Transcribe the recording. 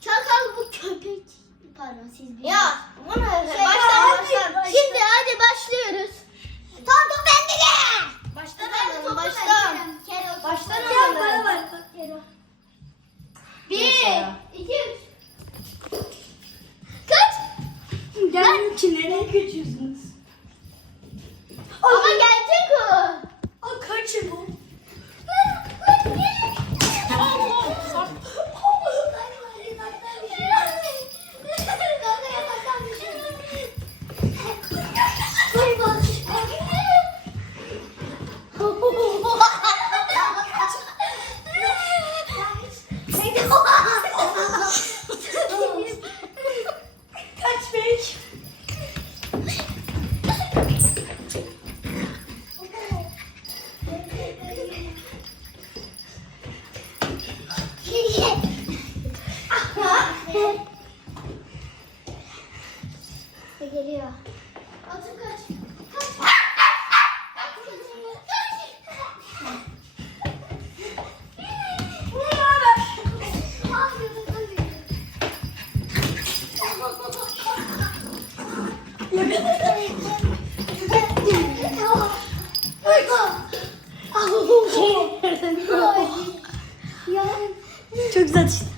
Çakal bu köpek. Pardon siz bilin. Ya bunu şey, baştan baştan. Başla. Şimdi hadi başlıyoruz. Tonton bende de. Baştan alın baştan. Baştan alın. Bana bak. Bir, iki, üç. Kaç? Gelin ki nereye kaçıyorsunuz? Ama gelecek o. O kaçı bu. Lan, lan, gelin. Kaç beş. Geliyor. Atın Çok güzel işte.